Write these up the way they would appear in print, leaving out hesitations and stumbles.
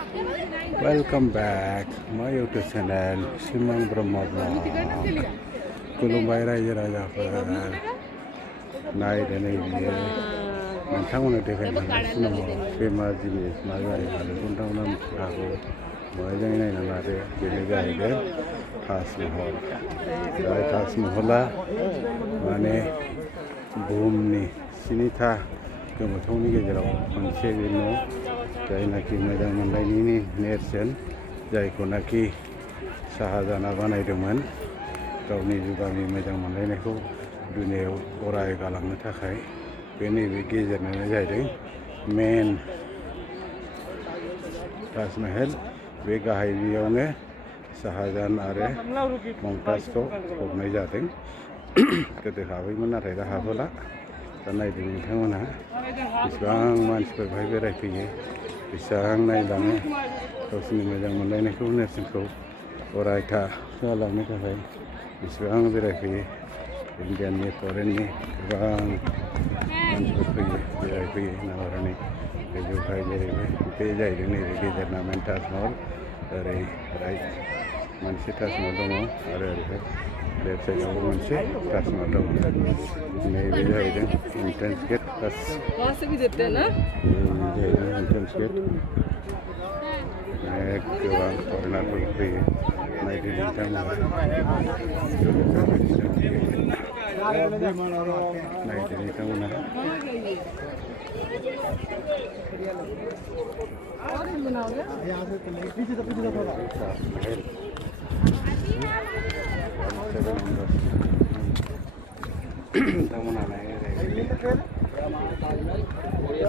Welcome back my YouTube channel Simang Brahma Vlog. खुलुमबाय रायजो राजाफोर नायदो नैबेयो नोंथांमोननो देखायलांगासिनो दङ बे मा जिनिस मा जायो आरो नोंथांमोना मिथिखागौ मोजाङै नायना लादो बेनो जाहैदों ताजमहल जाय ताजमहला माने बुहुमनि स्निथा गोमोथावनि गेजेराव मोनसे बे न' जायनाखि मोजां मोनलायनायनि नेरसोन जायखौनाखि शाहजाहाना बानायदोंमोन गावनि जुगामि मोजां मोनलायनायखौ दुनियायाव अराय गालांनो थाखाय बे नैबे गेजेरनानो जाहैदों मेन ताजमहल बे गाहायनियावनो शाहजाहान आरो मुमताजखौ फबनाय जादों गोदो हाबैमोन नाथाय दा हाबोला दा नायदों नोंथांमोनहा बेसेबां मानसिफोर बेहाय बेरायफैयो बेसेबां नायलाङो गावसोरनि मोजां मोनलायनायखौ नेरसोनखौ अरायथा जालांनो थाखाय बेसेबां बेरायफैयो इन्डियाननि फरेननि गोबां मानसिफोर फैयो बेरायफैयो नागारनानै बेवहाय जेरैबो बे जाहैदों नैबे गेजेरना मेन ताजमहल ओरै राइट मोनसे ताजमहल दङ आरो ओरैहाय लेफ्ट साइडआवबो मोनसे ताजमहल दङ नैबे जाहैदों एन्ट्रेन्स गेट जाहैदों एन्ट्रेन्स गेट गोबां फरेनारफोर फैयो नायदो नोंथांमोना नायदो नोंथांमोना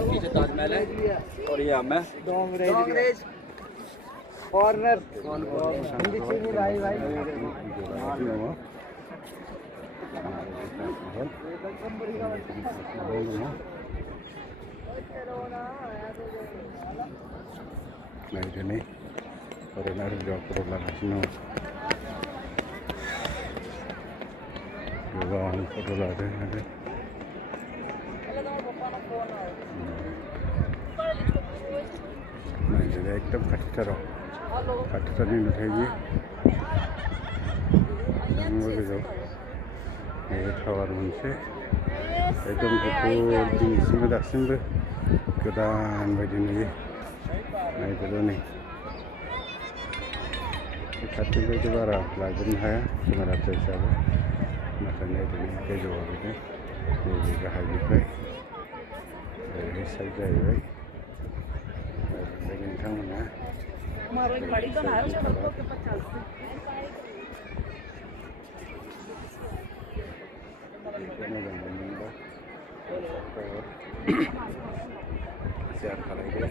पीछे ताजमहल है और ये हम है कॉर्नर हिंदी चीनी भाई भाई नायदो नै फरेनार हिनजावफोर लागासिनो दङ गोबां फट' लादों आरो नायदो एकदम खाथिथारनि नुथाय बियो बेसेबांबा गोजौ बे टावार मोनसे एकदम गुफुर दिनैसिमबो दासिमबो गोदान बायदि नुयो नायदोल' नै बे खाथिनिफ्रायथ' बारा लाजोबनो हाया केमेराफोर हिसाबै नाथाय नायदो नै गोजौआव बिदि नैबे गाहायनिफ्राय ओरैहाय साइड जाहैबाय ओमफ्राय नोंथांमोना मोजां मोनदोंबा शेयार खालायदो